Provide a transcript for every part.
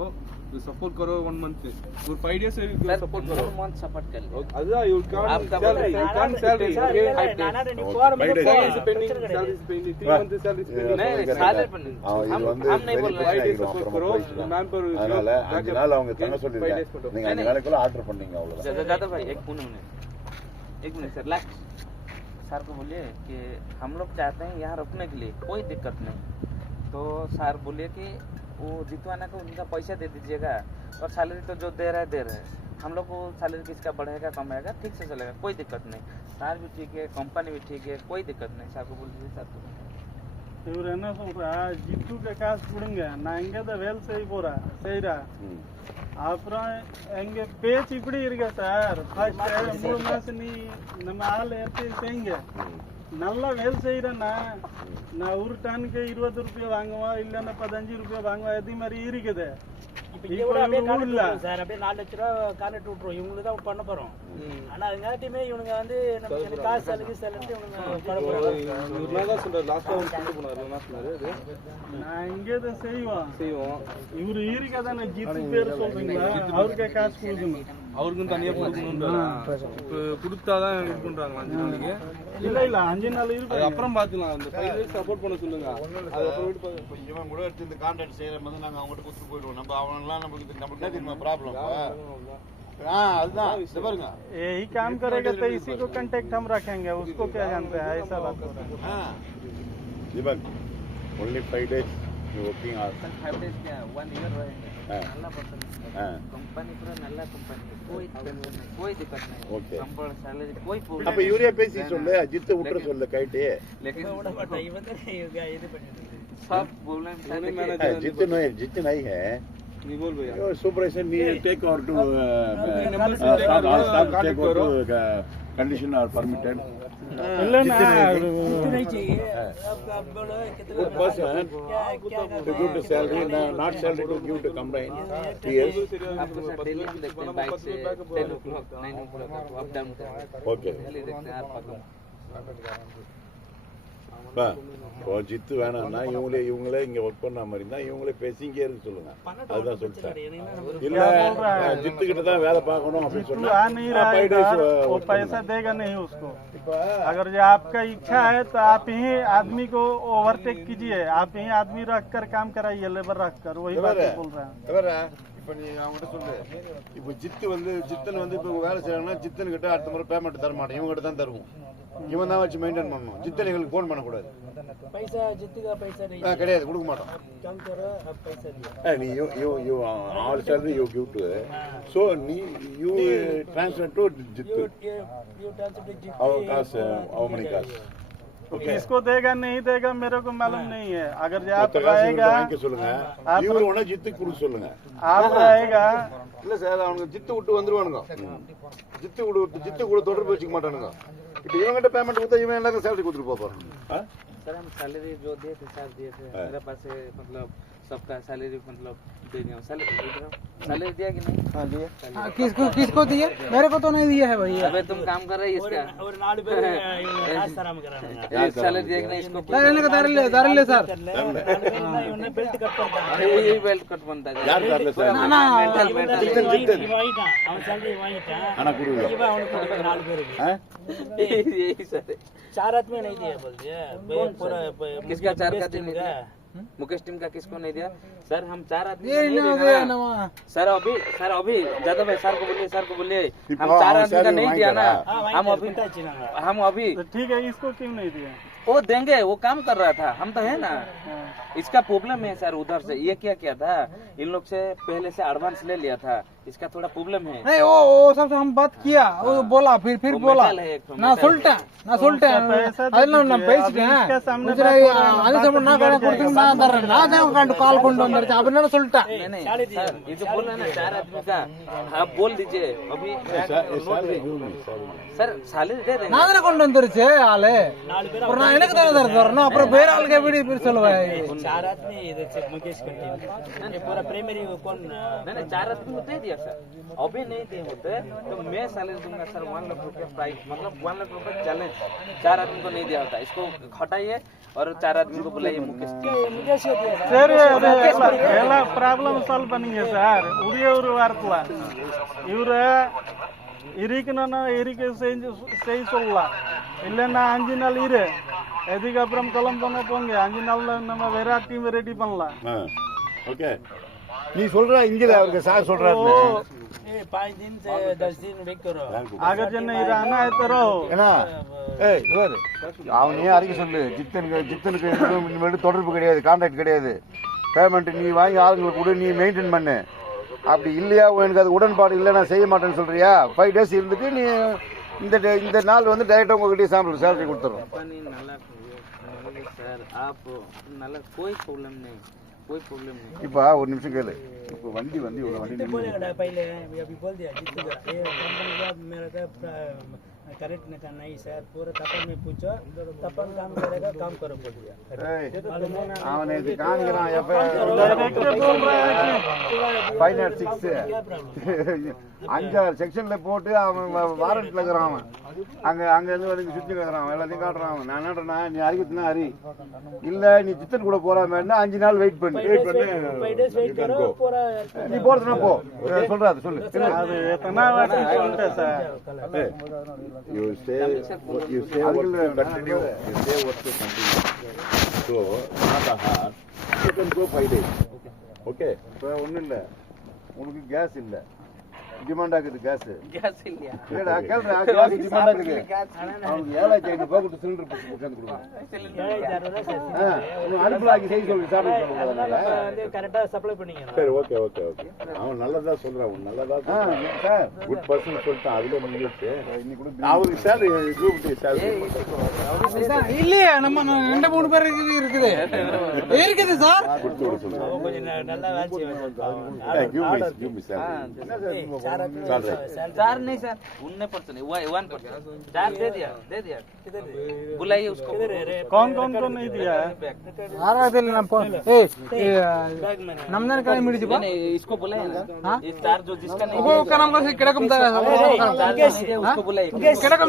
करो, सपोर्ट करो 1 मंथ और 5 days से सपोर्ट करो 1 month सपोर्ट कर लो। अदा you can't salary salary pending 3 month salary pending नहीं सैलरी पेंडिंग हम नहीं बोल रहे 5 days सपोर्ट करो मैन पर அதனால 5 நாள் அவங்க தங்க சொல்லிருக்காங்க நீங்க 5 நாளைக்குள்ள ஆர்டர் பண்ணீங்க அவ்வளவுதான் ज्यादा भाई एक मिनट सर लास्ट सर को बोलिए कि हम लोग चाहते हैं यहाँ रुकने के लिए, कोई दिक्कत नहीं। तो सर बोलिए कि वो जितवाना को उनका पैसा दे दीजिएगा और सैलरी तो जो दे रहा है हम लोग को सैलरी किसका बढ़ेगा कमाएगा ठीक से चलेगा, कोई दिक्कत नहीं। सर भी ठीक है, कंपनी भी ठीक है, कोई दिक्कत नहीं। सर को बोल दीजिए सर को இவர் என்ன சொல்றா ஜித்துக்கு காசு கொடுங்க நான் இங்கே தான் வேலை செய்ய போறேன் செய்யறா அப்புறம் எங்க பேச்சு இப்படி இருக்கா சார் ஃபர்ஸ்ட் 3 மாசம் நீ நம்ம ஆள் எடுத்து செய்யுங்க நல்லா வேலை செய்யறேன்னா நான் ஒரு டனுக்கு 20 ரூபாய் வாங்குவேன் இல்லைன்னா 15 ரூபாய் வாங்குவேன் அதே மாதிரி இருக்குது இப்போ அப்படியே காணல சார் அப்படியே 4 லட்சம் ரூபாய் கான்ட்ராக்ட் விட்டுறோம் இவங்களுக்கு தான் பண்ண போறோம் ஆனா அதுங்காட்டியுமே இவனுங்க வந்து நம்ம காசு செலவு இவனுங்க பண்ண போறாங்க நான் சொல்ற லாஸ்ட் டைம் கொண்டு போனாரு என்ன சொன்னாரு நான் இங்கே தான் செய்வோம் இவரு ஈரிக்கா தானே ஜித்து பேர் சொல்றீங்களா அவருக்கே காசு கொடுக்கணும் அவருக்கும் தனியா கொடுக்கணும்ன்றா இப்போ கொடுத்தாதான் இது பண்றாங்க 5 நாளைக்கு இல்ல 5 நாள் இருக்கு அப்புறம் பாத்துக்கலாம் அந்த 5 days சப்போர்ட் பண்ண சொல்லுங்க அது அப்புறம் விட்டு இவன் கூட எடுத்து இந்த கான்ட்ராக்ட் செய்யற மாதிரி நாங்க அவங்க கிட்ட கொடுத்து போயிடுவோம் நம்ம அவங்கலாம் நமக்கு என்ன தெரியுமா ப்ராப்ளம் அதுதான் இது பாருங்க यही काम करेगा तो इसी को कांटेक्ट हम रखेंगे उसको क्या जानते हैं ऐसा बात हो रहा है हां दीपक only 5 days you working hours 5 days क्या 1 year रहेंगे नल्ला पर्सन कंपनी पूरा नल्ला कंपनी कोई टेंशन नहीं, कोई दिक्कत नहीं। Okay. संबल सैलरी कोई அப்ப யூரியா பேசி சொல்லு அஜித் விட்டுற சொல்லு கைட்டே लेकिन இவன் தான் இது பண்ணிட்டு सब प्रॉब्लम जित नहीं है नहीं बोल भैया सुपरवाइजर नी टेक और टू टेक और कंडीशन और परमिटेड இல்லன்னா नहीं चाहिए अब बोलो कितना good person to give to salary not salary to give to combine 2 years आपको सर डेली हम देखते हैं बाइक से 10 o'clock 9 o'clock अप डाउन करते हैं okay डेली देखते हैं आप பா இப்போ ஜித்து வேணாம்னா இவங்களே இங்க ஒர்க் பண்ண மாதிரி இருந்தா இவங்களே பேசிங்க இருக்கு சொல்லுங்க அதுதான் சொல்லிட்டேன் இல்ல ஜித்து கிட்ட தான் வேலை பார்க்கணும் அப்படின்னு சொன்னா आ नहीं रहेगा वो पैसा देगा नहीं उसको अगर जो आपका इच्छा है तो आप ही आदमी को ओवरटेक कीजिए आप ही आदमी रख कर काम कराइए लेबर रख कर वही बात बोल रहे हैं இப்ப நீ அவங்ககிட்ட சொல்லு இப்ப ஜித்தன் வந்து இப்ப வேலை செய்யறாங்கன்னா ஜித்தன் கிட்ட அடுத்த முறை பேமெண்ட் தர மாட்டேன் இவங்க கிட்ட தான் தருவோம் இவன் தான் வச்சு மெயின்டைன் பண்ணணும் ஜித்தன் எங்களுக்கு போன் பண்ணக்கூடாது पैसा जितने पैसा नहीं கிடையாது கொடுக்க மாட்டோம் कम करो अब पैसा दियो நீ you all salary you give to so you transfer to jittu you transfer to जितने our cost how many cost okay किसको देगा नहीं देगा मेरे को मालूम नहीं है अगर जो आप रहेगा சொல்லுங்க இவரு ஒண்ணா ஜித்து குடு சொல்லுங்க आप रहेगा இல்ல சார் அவங்க ஜித்து விட்டு வந்துருவானுங்க ஜித்து கூட தொடர்பு வச்சுக்க மாட்டானுங்க இப்போ இவங்கிட்ட பேமெண்ட் கொடுத்தா இவன் எல்லாரும் சேலரி கொடுத்துட்டு போறான் सर हम सैलरी जो दिए थे सर दिए थे मेरे पास से मतलब सबका सैलरी मतलब दे दिया सैलरी दिया कि नहीं हाँ दिए किसको दिए मेरे को तो नहीं दिया है भाई अबे तुम काम कर रहे हो इसका और 4 பேர் ஆசாராம कराना सैलरी दिया कि नहीं इसको लेने का दारले सर इन्होंने बेल्ट कट करता है ये बेल्ट कट बनता है யார் தரல சார் ना ஜித்தன் வாங்கிட்டா அவன் salary வாங்கிட்டான் ஆனா குடுங்க இவன் அவனுக்கு 4 பேருக்கு यही सर 4 आदमी नहीं दिया बोलते पूरा किसका 4 का दिन दिया मुकेश टीम का किसको नहीं दिया सर हम 4 आदमी नहीं दिया सर अभी ज्यादा भाई सर को बोलिए हम 4 आदमी का नहीं दिया ना हम अभी तो ठीक है इसको क्यों नहीं दिया वो देंगे वो काम कर रहा था हम तो है ना इसका प्रॉब्लम है सर उधर से ये क्या था इन लोग से पहले से एडवांस ले लिया था इसका थोड़ा प्रॉब्लम है नहीं वो सब हम बात किया वो बोला फिर बोला ना सुल्टा ಅದನ್ನ ನಮ್ಮ ಬೈಸ್ಗೆ ಮುಜರೆ ಅದು ಸ್ವಲ್ಪ ನಾ ಗಾಡಿ ಕೊಡ್ತೀನಿ ನಾ ಅಂದರ ನಾ ದೇವ ಕಾಲ್ ಕೊಂಡು ಅಂದರ ಅದನ್ನ ಸುಲ್ಟಾ ये जो बोल रहे हैं ना 4 आदमी का आप बोल दीजिए अभी सर सैलरी दे देंगे நான் கொண்டு வந்துருச்சு ஆளு ஒரு நான் எனக்கு தான தரணும் அப்புறம் வேற ஆளுக்கு எப்படி சொல்லுவாய் 4 आदमी இது मुकेश कंटिन्यू पूरा प्राइमरी कौन नहीं 4 आदमी को दे दिया दिया सर, अभी नहीं दिए होते तो मैं सैलरी दूंगा सर 1 लाख रुपया प्राइस, मतलब 1 लाख रुपया चैलेंज। 4 आदमी को नहीं दिया होता, इसको हटाइए और 4 आदमी को बुलाइए मुकेश। சரி அது எல்லாம் ப்ராப்ளம் சால்வ் பண்ணீங்க சார். ஒரே ஒரு வாரத்துல இவரு இருக்கணும்னா இருக்க செய்ய சொல்லலாம், இல்லைன்னா 5 நாள் இரு, அதுக்கப்புறம் கிளம்புனா போங்க. 5 நாள்ல நம்ம வேற டீம் ரெடி பண்ணலாம். ஓகே, நீ சொல்ற இங்கில அவருக்கு சார் சொல்றாரு 5 दिन से 10 दिन वेट करो। अगर जन नहीं रहना है तो रहो। ஏன்னா ஏய் இவர் அவனே அறிக்கை சொல்லு, ஜித்தனுக்கு இனிமேல் தொடர்பு கிடையாது, கான்டாக்ட் கிடையாது, பேமெண்ட் நீ வாங்கி ஆளுங்களுக்கு கூட நீ மெயின்டைன் பண்ணு. அப்படி இல்லையா எனக்கு அது உடன்பாடு இல்லை நான் செய்ய மாட்டேன்னு சொல்றியா, 5 days இருந்துட்டு நீ இந்த நாள் வந்து டைரக்டா உங்ககிட்ட சாம்பிள் சேலரி கொடுத்துறோம். सर आप नल्ला कोई प्रॉब्लम नहीं, कोई प्रॉब्लम नहीं। இப்போ ஒரு நிமிஷம் கேளு, இப்போ வண்டி இவ்வளோ வண்டி बोलेगा पहले अभी बोल दिया जीतेगा, ये कंपनी का मेरा का करेक्ट नहीं सर, पूरा तपन में पूछो, तपन काम करेगा, काम करो बोल दिया। அவனை இது காண்கிறான் எப்ப डायरेक्टर बोल रहा है कि 506 5 செக்ஷன்ல போட்டு அவன் வாரண்ட்ல இருக்கிறான். அவன் அங்க இருந்து வந்து சுத்தி இருக்கிறான், எல்லாத்தையும் காட்டுறான். அவன் நான் என்னன்றா நீ அறிவித்துனா அறி, இல்ல நீ ஜித்தன் கூட போற மாதிரினா 5 நாள் வெயிட் பண்ணு, நீ போறதுனா போ சொல்றாது சொல்லு. அது எத்தனை வாட்டி சொல்லிட்டேன் sir. You say what you say, what to continue. You say what to continue. So, not a hard. You can go 5 days. Okay. இப்போ ஒன்றும் இல்லை, உனக்கு கேஸ் இல்லை, டிமாண்ட் ஆகுது கேஸ். गैस இல்லையா? இல்லடா கேளுடா, கேஸ் டிமாண்ட் ஆகுது. அவனுக்கு 7500 ரூபாய் கொடுத்து சிலிண்டர் போட்டு உட்காந்து கொடுக்கணும். உனக்கு அடுப்புலாக்கி செய்ய சொல்லி சாப்பிட சொல்லுங்க. கரெக்டா சப்ளை பண்ணீங்க. சரி ஓகே ஓகே ஓகே, அவன் நல்லதா சொல்றான், அவன் நல்லதா சார் குட் பர்சன் சொல்லிட்டான். அதுல முடிஞ்சிருச்சு. அவருக்கு சார் குரூப் சார் இல்லையா நம்ம 2-3 பேர் இருக்குது சார். கொடுத்து விட சொல்லுங்க. கொஞ்சம் நல்லா வேலை give me salary. चार नहीं सर, 1% 1%। 4 दे दिया बुलाइए उसको। कौन नहीं दिया है? नमदन का मिली नहीं इसको बुलाइए ना, ये 4 जो जिसका नहीं वो का नाम कैसे किड़कम था उसको बुलाइए। किड़कम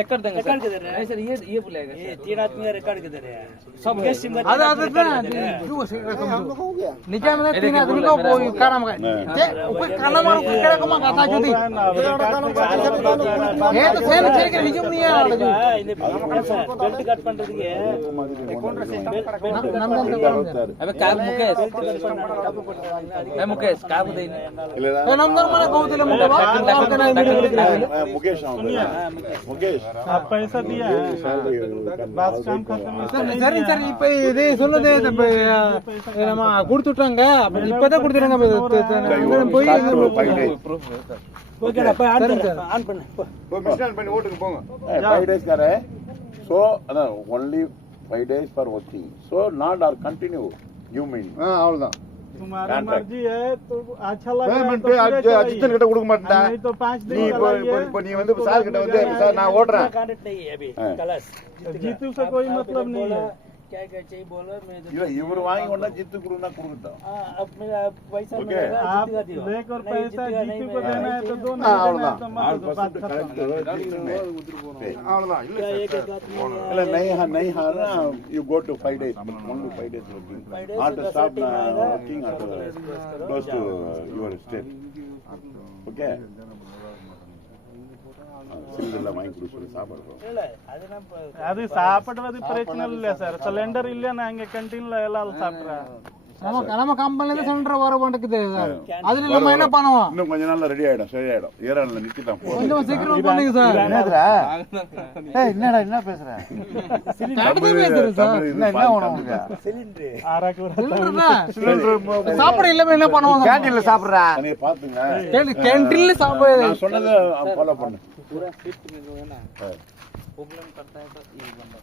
रिकॉर्ड देंगे नहीं सर, ये बुलाएगा। 3 आदमी का रिकॉर्ड किधर है? सब निकाय में 3 आदमी को कोई का नाम है ऊपर काला मारो किड़कम का था जुदी ये तो सेम चेक निजम नहीं है जो बेल्ट कट பண்றதுக்கு अबे काब मुकेश ए मुकेश काब दे ए नंबर माने कहू दिले मुके बात के नहीं मुकेश मुकेश आप पैसा दिया है, बस काम खत्म है। சரி சரி இப்ப இது சொல்லுதே நம்ம கொடுத்துட்டாங்க, இப்பதான் கொடுத்துறாங்க போய் ஓகேடா போய் ஆன் பண்ணு तो मिशन பண்ணி ஓட்டுக்கு போங்க. 5 days करे so only 5 days for working, so not or continue you mean அவ்வளவுதான். तुम्हारी मर्जी है तो अच्छा लगा பேமெண்ட் அஜித்தன் கிட்ட கொடுக்க மாட்டேன். नहीं तो 5 நீ दिन இப்போ நீ வந்து சார் கிட்ட வந்து சார் நான் ஓட்றேன். कांटेक्ट नहीं है अभी कलश जीतू से कोई मतलब नहीं है। क्या क्या चाहिए बोलो मैं இல்ல இவர் வாங்கி கொண்டா ஜித்து குடுனா கொடுக்கட்டும். अब मेरा पैसा Okay. मिलेगा आप जीतेगा दियो लेकर पैसा जीतू को देना है तो दो, नहीं हाँ, देना है तो मत दो, बात खत्म। அவ்வளவுதான். இல்ல एक एक बात नहीं है இல்ல नहीं हारना you go to 5 days, but only 5 days working. 5 days Not to stop facility आएगा, working at close to your state. Okay. சிலிண்டர்ல வாங்கி கொடுத்து சொல்லி சாப்பிடுறோம். இல்ல அது நம்ம அது சாப்பிடுறது பிரச்சனை இல்ல சார், சிலிண்டர் இல்ல நாங்க கேண்டீன்ல எல்லாம் சாப்பிடுறோம். நம்ம கம்பெனில சிலிண்டர் வர மாட்டேங்குது சார், அதுல நம்ம என்ன பண்ணுவோம்? இன்னும் கொஞ்ச நாள்ல ரெடி ஆயிடும், சரி ஆயிடும். ஏறான்ல நிக்கிதான் போ. கொஞ்சம் சீக்கிரம் பண்ணுங்க சார். என்னடா என்னடா என்ன பேசுற? என்ன உனக்கு சிலிண்டர் சிலிண்டர் சாப்பிட இல்லாம என்ன பண்ணுவோம்? கேண்டீன்ல சாப்பிடுறா நீ பாத்துங்க. கேண்டீன்ல சாப்பிடு. நான் சொன்னதை ஃபாலோ பண்ணு. पूरा शिफ्ट में जो है ना प्रॉब्लम करता है तो ये बंदा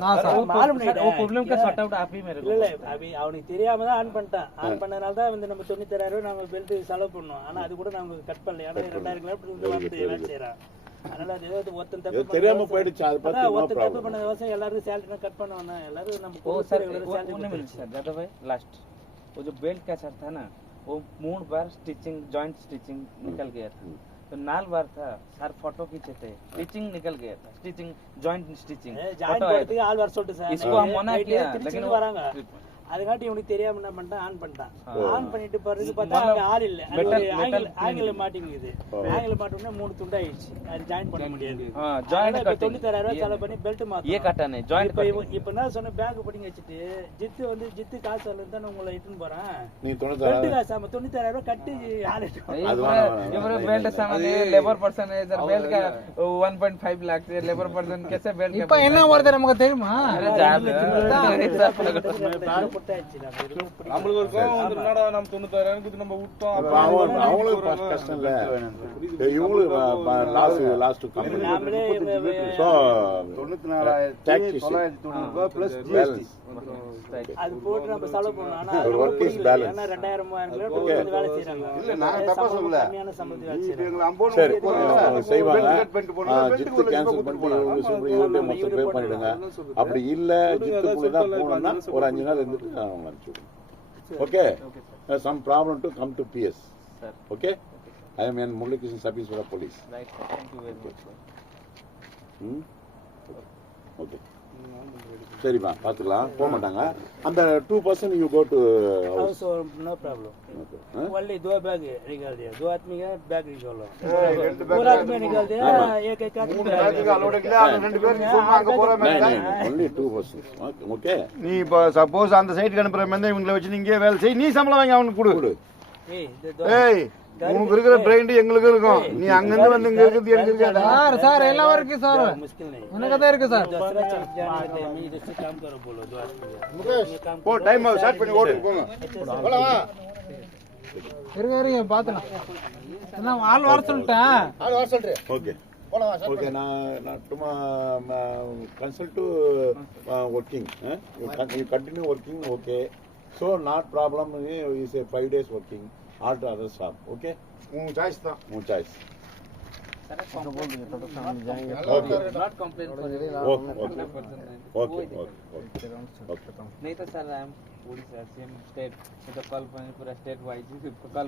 हां सर मालूम नहीं वो प्रॉब्लम का सॉर्ट आउट आप ही मेरे को இல்ல அபி அவனுக்கு தெரியாம தான் ஆன் பண்ணிட்டான். ஆன் பண்ணனால தான் வந்து நம்ம 96000 நம்ம பெல்ட் செலவு பண்ணோம். ஆனா அது கூட நாங்க கட் பண்ணல. ஏன்னா 2000 கிலோமீட்டர் இந்த வந்து வேலை செய்றோம். அதனால அது ஏதாவது ஒருத்தன் தப்பு பண்ண தெரியாம போயிடுச்சு அதை பத்தி அதான் no ஒருத்தன் தப்பு problem. பண்ண விவசாயம் எல்லாரும் சேலரி कट பண்ணுவாங்க எல்லாரும் நம்ம वो सर salary उन्हें मिल सर ज्यादा भाई लास्ट वो जो बेल्ट का सर था ना वो मूड बार स्टिचिंग जॉइंट स्टिचिंग निकल गया था तो नाल बार था सर फोटो खींचे थे स्टिचिंग निकल गया था स्टिचिंग जॉइंट स्टिचिंग ஜாயின் பண்றதுக்கு ஆள் வர சொல்லிட்டு சார் इसको हम मना किया लेकिन वो வராங்க அதுக்காட்டி இவனுக்கு தெரியாம என்ன பண்ணிட்டான் ஆன் பண்ணிட்டான் ஆன் பண்ணிட்டு பிறகு பார்த்தா அங்க ஆள் இல்ல அது ஒரு ஆங்கில மாட்டிங்குது ஆங்கில மாட்டோம்னா 3 துண்டாயிடுச்சு அது ஜாயின் பண்ண முடியாது हां जॉइंट இப்ப कटिंग 90000 ரூபாய் செலவு பண்ணி பெல்ட் மாத்தணும் ये काटा नहीं जॉइंट இப்ப என்ன சொன்ன பேக் போடிங்க வச்சிட்டு ஜித்து காசு வரலன்னு உங்களை இட்டுன்னு போறேன் நீ பெல்ட் 90,000 காசு 90000 ரூபாய் கட்டி ஆள் इवर बेल्ट सामने लेबर पर्सन है सर बेल्ट का 1.5 लाख से लेबर पर्सन कैसे बेल्ट இப்ப என்ன வருது நமக்கு தெரியுமா நம்மளுக்கு ஒரு கோவம் வந்து என்னடா நம்ம 96,000 கொடுத்து நம்ம விட்டோம் அப்ப அவங்களுக்கு கஷ்டம் இல்ல இவங்களுக்கு last company so 94,990 plus GST. அது போட்டு நம்ம செலவு பண்ணோம் ஆனா ஒரு work is balance. ஏன்னா 2000 3000 ரூபாய் கொடுத்து வேலை செய்றாங்க இல்ல நான் தப்பா சொல்லல. கம்மியான சம்பளத்துக்கு வேலை இப்ப செய்றாங்க எங்களை அம்போன்னு சரி போறாங்க. செய்வாங்க பெல்ட் பண்ணிட்டு போனாங்க. ஜித்து கேன்சல் பண்ணிட்டு இவங்க சொல்ற இவங்க மொத்தம் பே பண்ணிடுங்க அப்படி இல்ல ஜித்து புள்ளி தான் போகணும்னா ஒரு 5 நாள் இருந்துட்டு அவங்க அனுப்பிச்சு okay some problem to come to PS Sir. Okay I am N Muralikrishnan sub inspector police right sir thank you very much okay சரிம்மா பார்த்துக்கலாம் போக மாட்டாங்க அந்த 2% you go to house So no problem. Only 2 bag निकाल दिया 2 आदमी का bag निकालो पूरा आदमी निकाल दिया एक एक आदमी அதுக்கு அலோட இல்ல அவங்க ரெண்டு பேரும் சும்மா அங்க போற மாதிரி தான். ஒன்லி 2% ஓகே நீ இப்ப சப்போஸ் அந்த சைடுக்கு அனுப்புற மாதிரி இவங்களை வச்சு நீங்க வேலை செய் நீ சம்பளம் வாங்கி அவனுக்கு கொடு ए ஏய் உனக்கு இருக்கிற பிரைண்ட் எங்களுக்கு இருக்கும் நீ அங்க இருந்து வந்து இங்க இருக்கிறது எனக்கு இருக்காதா சார் சார் எல்லாம் இருக்கு சார் मुश्किल नहीं உனக்கு தான் இருக்கு சார் दूसरा चल जाने के टाइम में इधर से काम करो बोलो 2 आदमी ये काम போ டைம் ஸ்டார்ட் பண்ணி ஓட்டு போங்க போலாம் இருங்க இருங்க பாத்துலாம் நான் ஆள் வர சொல்லிட்டேன் ஆள் வர சொல்றேன் ஓகே ஓகே நான் டுமா consult to working you continue working okay so not problem is a 5 days working all other staff okay உன் சாய்ஸ் தான் உன் சாய்ஸ் नॉट कंप्लेन ओके नहीं तो sir I am Orissa same state तो कल पूरा स्टेट वाइज कल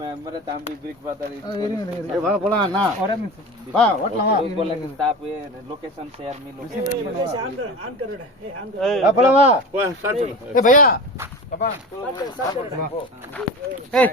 मैं मेरे ताम भी ब्रिक बता रही இருங்க இருங்க ஏய் வா போலாம் அண்ணா ஒரே நிமிஷம் வா ஓட்டலாம் வா बोला कि आप ये लोकेशन शेयर में लोकेशन ऑन कर ए ऑन कर வா போலாம் வா ஸ்டார்ட் ஏய் பையா स्टार्ट कर ஏய்